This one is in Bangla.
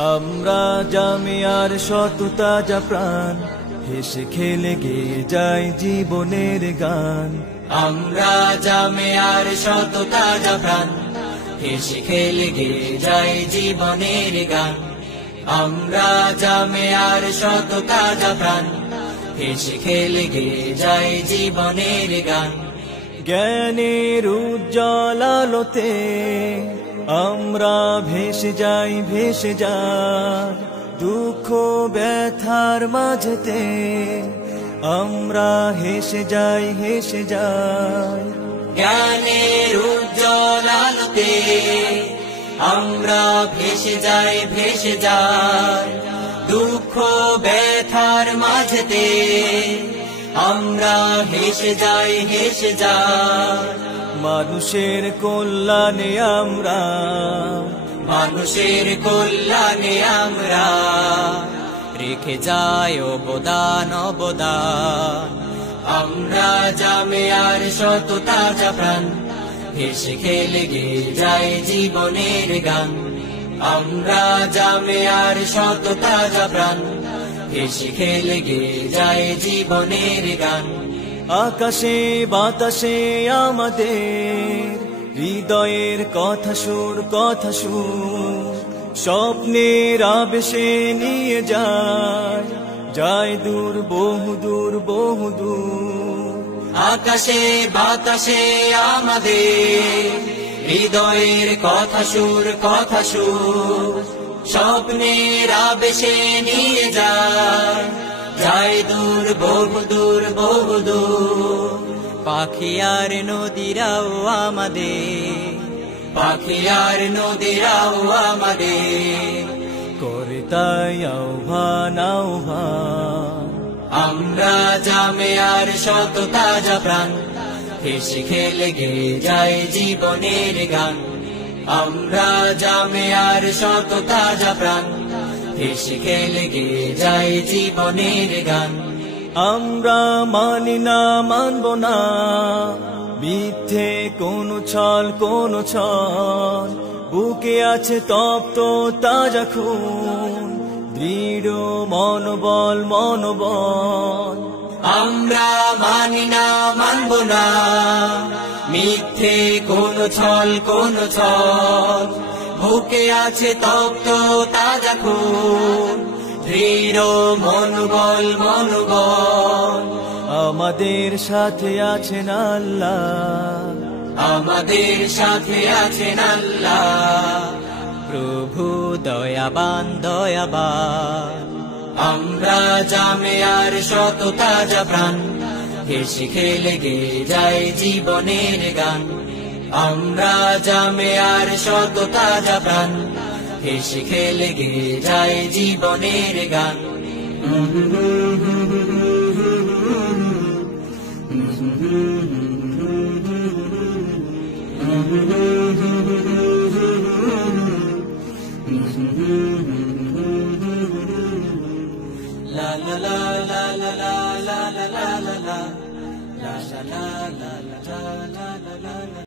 আমরা জামিয়ার শত তাজা প্রাণ, হেসে খেলে গেয়ে যায় জীবনের গান। আমরা জামিয়ার শত তাজা প্রাণ, হেসে খেলে গেয়ে যায় জীবনের গান। আমরা জামিয়ার শত তাজা প্রাণ, হেসে খেলে গেয়ে যায় জীবনের গান। জ্ঞানের উজ্জ্বল আলোতে আমরা ভেসে যাই, ভেসে যাই দুঃখ ব্যথার মাঝেতে। আমরা হেসে যাই, হেসে যাই জ্ঞানের উজ্জ্বল আলোতে। আমরা ভেসে যাই, ভেসে যাই দুঃখ ব্যথার মাঝেতে। আমরা হেসে যাই, হেসে যাই মানুষের কল্যাণে আমরা, মানুষের কল্যাণে আমরা রেখে যাই অবদান, অবদান। আমরা জামিয়ার শত তাজা প্রাণ, হেসে খেলে গেয়ে যায় জীবনের গান। আমরা জামিয়ার শত তাজা প্রাণ, হেসে খেলে গেয়ে যায় জীবনের গান। আকাশে বাতাসে আমাদের হৃদয়ের কথা সুর, কথা সুর স্বপ্নের আবেশে নিয়ে যায়, যায় দূর, বহু দূর, বহু দূর। আকাশে বাতাসে আমাদের হৃদয়ের কথা সুর, কথা সুর স্বপ্নের আবেশে নিয়ে যায়, যায় দূর, বহু দূর, বহু দূর। পাখি আর নদীরাও আমাদের, পাখি আর নদীরাও আমাদের করে তাই আহ্বান, আহ্বান। আমরা জামিয়ার শত তাজা প্রাণ, হেসে খেলে গেয়ে যায় জীবনের গান। আমরা জামিয়ার শত তাজা প্রাণ, হেসে খেলে গেয়ে যায় জীবনের গান। আমরা মানি না, মানব না মিথ্যে কোনো ছল, কোনো ছল। বুকে আছে তপ্ত তাজা খুন, দৃঢ় মনোবল, মনোবল। আমরা মানি না, মানব না মিথ্যে কোনো ছল, কোনো ছল। বুকে আছে তপ্ত তাজা খুন, দৃঢ় মনোবল, মনোবল। আমাদের সাথে আছেন আল্লাহ, আমাদের সাথে আছেন আল্লাহ। প্রভু দয়াবান, দয়াবান। আমরা জামিয়ার শত তাজা প্রাণ, হেসে খেলে গেয়ে যায় জীবনের গান। আমরা জামিয়ার শত তাজা প্রাণ, হেসে খেলে গেয়ে যায় জীবনের গান। Mm-hmm.